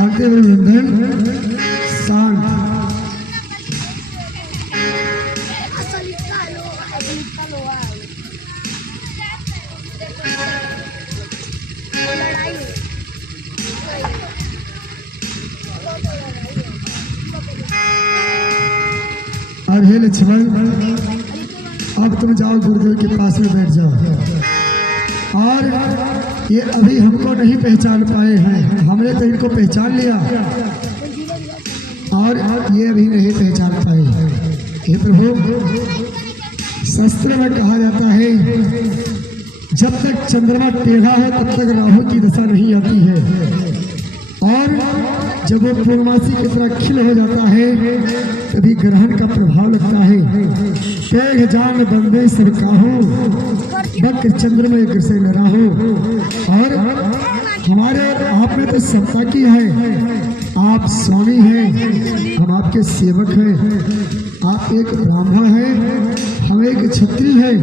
शांति वृंदन शांत। और हे लक्ष्मण, अब तुम जाओ गुरुदेव के पास में बैठ जाओ। और ये अभी हमको नहीं पहचान पाए हैं, हमने तो इनको पहचान लिया और ये अभी नहीं पहचान पाए। हे प्रभु, शास्त्र में कहा जाता है जब तक चंद्रमा टेढ़ा है तब तक राहु की दशा नहीं आती है, और जब वो पूर्णमासी की तरह खिल हो जाता है तभी ग्रहण का प्रभाव लगता है। तेघ जान बंदे सब काहू, वक्र चंद्र में अग्र से न राहु। और हमारे आप में तो सत्ता की है, आप स्वामी हैं, हम आपके सेवक हैं। आप एक ब्राह्मण हैं, हम एक क्षत्रिय हैं।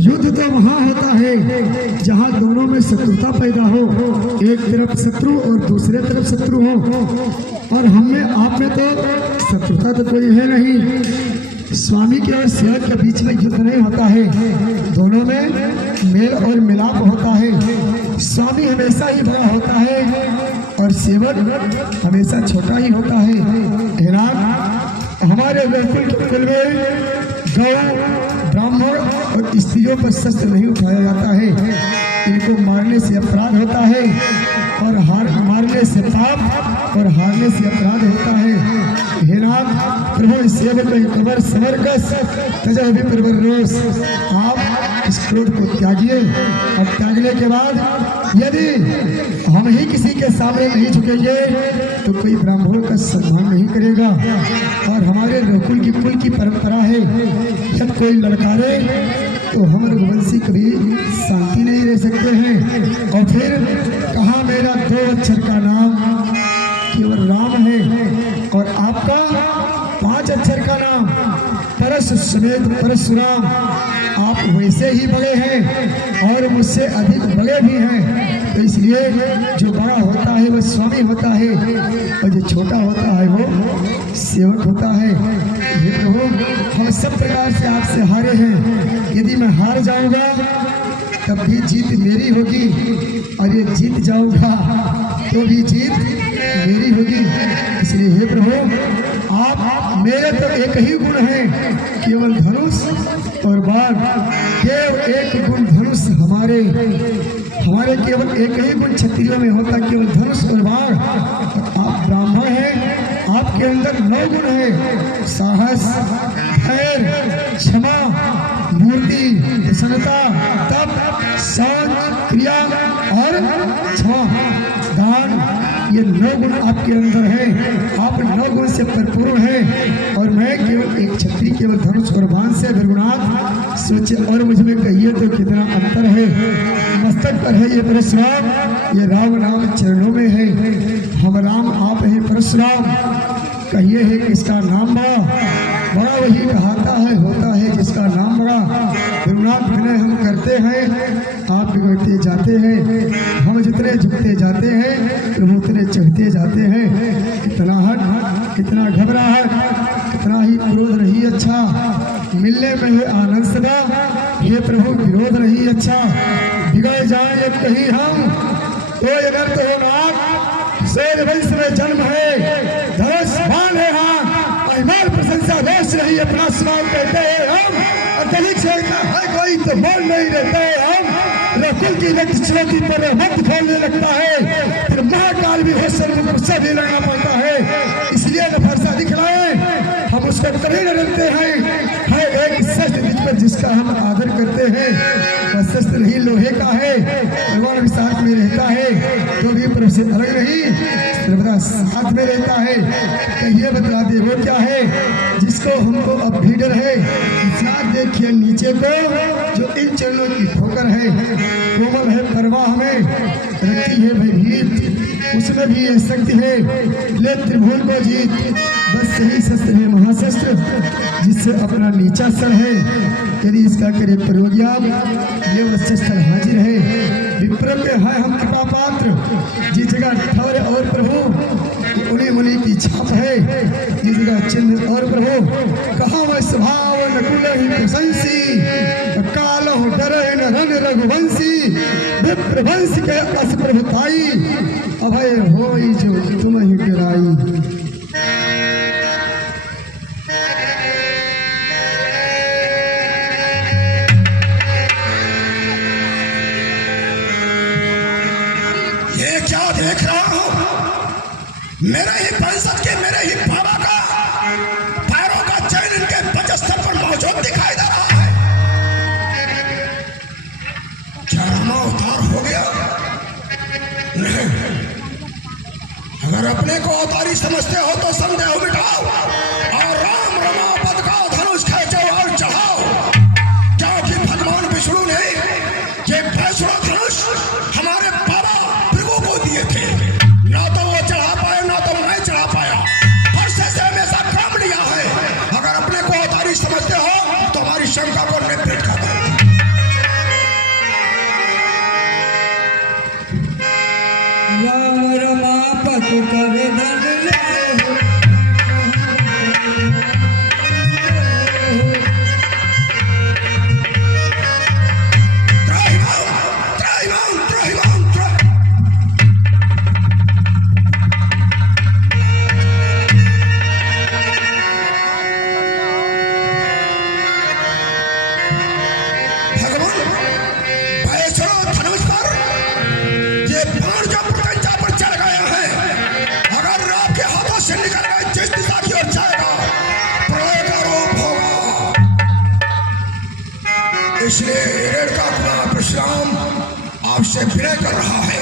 युद्ध तो वहाँ होता है जहाँ दोनों में शत्रुता पैदा हो, एक तरफ शत्रु और दूसरे तरफ शत्रु हो, और हमें आप में तो शत्रुता तो कोई है नहीं। स्वामी के और सेवक के बीच में युद्ध नहीं होता है, दोनों में मेल और मिलाप होता है। स्वामी हमेशा ही बड़ा होता है और सेवक हमेशा छोटा ही होता है। हमारे वैकुल के कुल में गौ, ब्राह्मण और स्त्रियों पर शस्त्र नहीं उठाया जाता है। इनको मारने से अपराध होता है और मारने से पाप और हारने से अपराध होता है। हे नाथ प्रभु, सेवक कबर समर कस तजा भी प्रवर रोष। आप इस क्रोध को त्यागिए, और त्यागने के बाद यदि हम ही किसी के सामने नहीं झुकेंगे तो कोई ब्राह्मणों का सम्मान नहीं करेगा। और हमारे रघुकुल की कुल की परंपरा है, जब कोई लड़कारे तो हम रघुवंशी कभी शांति नहीं रह सकते हैं। और फिर कहा मेरा 2 अक्षर का नाम केवल राम है, और आपका 5 अक्षर का नाम परस समेत परशुराम। आप वैसे ही बड़े हैं और मुझसे अधिक बड़े भी हैं, तो इसलिए जो बड़ा होता है वह स्वामी होता है और जो छोटा होता है वो सेवक होता है। ये प्रभु, हम सब प्रकार से आपसे हारे हैं। यदि मैं हार जाऊंगा तब भी जीत मेरी होगी, और ये जीत जाऊंगा तो भी जीत मेरी होगी। इसलिए हे प्रभु, आप मेरे तो एक ही गुण है, केवल धनुष और बाण। केवल एक गुण धनुष हमारे केवल एक ही गुण क्षत्रियों में होता, केवल धनुष और बाण। आप ब्राह्मण हैं, आपके अंदर 9 गुण है, साहस, धैर्य, क्षमा, मूर्ति, प्रसन्नता, तप, शौच, क्रिया और क्षमा, दान। ये 9 गुण आपके अंदर हैं। आप 9 गुण से भरपूर हैं, और मैं केवल एक क्षत्रिय, केवल धनुष और बाण से निर्गुणात। सोचे और मुझ में कहिए तो कितना अंतर है। मस्तक पर है ये परशुराम, ये राम नाम चरणों में है। हम राम, आप हैं परशुराम। कहिए है किसका नाम बड़ा वही कहाता है, होता है जिसका नाम बड़ा। गुरुनाथ विनय हम करते हैं, आप बिगड़ते जाते हैं। हम जितने झुकते जाते हैं प्रभु उतने चढ़ते जाते हैं। कितना हट, कितना घबराहट, कितना ही क्रोध नहीं अच्छा, मिलने में है आनंद सदा। हे प्रभु, विरोध नहीं अच्छा, बिगड़ जाए जब कहीं हम तो अगर तो नाथ शेर वंश में जन्म है, धनुष बाण है हाथ, महिमाल प्रशंसा दोष नहीं अपना स्वभाव कहते हैं हम। अत्यधिक से है कोई तो बोल नहीं रहते हम। रकुल की रक्त चुनौती पर मत खोलने लगता है, फिर महाकाल भी हो सर्वसे भी लड़ना पड़ता है। इसलिए न फरसा दिखलाए, हम उसको कभी न डरते हैं। है एक शस्त्र जिस पर जिसका हम आदर करते हैं, वह शस्त्र नहीं लोहे का है, भगवान के साथ में रहता है, तो भी प्रभु से अलग नहीं, सर्वदा साथ में रहता है। कहिए बता दे वो क्या है जिसको हमको अब भी डर है। साथ देखिए नीचे को जो इन चरणों की ठोकर है, कोमल है परवाह में, रखती है भयभीत, उसमें भी यह शक्ति है, ले त्रिभुवन को जीत। बस यही शस्त्र है महाशस्त्र, जिससे अपना नीचा सर है। यदि इसका करे प्रयोग ये वह शस्त्र हाजिर है। विप्र के है हम कृपा पात्र, जिस जगह ठौर और प्रभु उन्हीं मुनि की छाप है जिसका चिन्ह। और प्रभु कहा वह स्वभाव नकुल ही प्रशंसी, कालो डर न रन रघुवंशी, विप्रवंश के अस प्रभुताई, अभय होई जो तुम ही गिराई। ये क्या देख रहा हूं? मेरे ही वंशज के, मेरे ही बाबा का पैरों का चैन इनके वक्षस्थल पर मौजूद दिखाई दे रहा है। क्या रामा अवतार हो गया? नहीं, अगर अपने को अवतारी समझते हो तो संदेह मिटाओ और राम रमापद का धनुष खींचो और चढ़ाओ, क्योंकि भगवान विष्णु ने ये वैष्णव धनुष हमारे बाबा भृगु को दिए थे। ना तो वो चढ़ा पाए, ना तो मैं चढ़ा पाया। वर्षे से हमेशा क्रम लिया है। अगर अपने को अवतारी समझते हो तो हमारी शंका को निवृत्त कर दो। राम रमापद कर धन ले इसलिए रेणुका कुमार परशुराम आपसे विनय कर रहा है।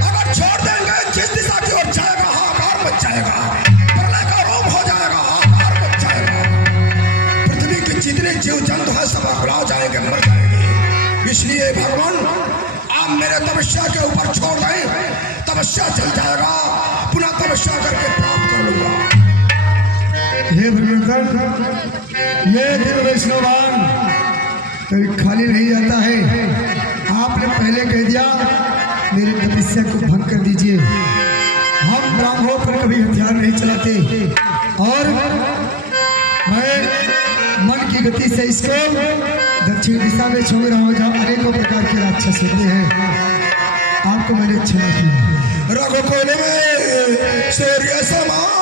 अगर छोड़ देंगे, जिस दिशा की ओर जाएगा हाहाकार मच जाएगा, प्रलय का रूप हो जाएगा, हाहाकार मच जाएगा। पृथ्वी के जितने जीव जंतु हैं सब अकुला जाएंगे, मर जाएंगे। इसलिए भगवान आप मेरे तपस्या के ऊपर छोड़ दें, तपस्या चल जाएगा, पुनः तपस्या करके प्राप्त कर लूंगा। हे भगवंतन, ये दिव्य वैष्णवान कभी खाली नहीं जाता है। आपने पहले कह दिया मेरी तपस्या को भंग कर दीजिए। हम ब्राह्मणों पर कभी हथियार नहीं चलाते और मैं मन की गति से इसको दक्षिण दिशा में छोड़ रहा हूँ जहाँ अनेकों प्रकार के राक्षस होते हैं। आपको मैंने क्षमा की। रघुकुल में सूर्य समान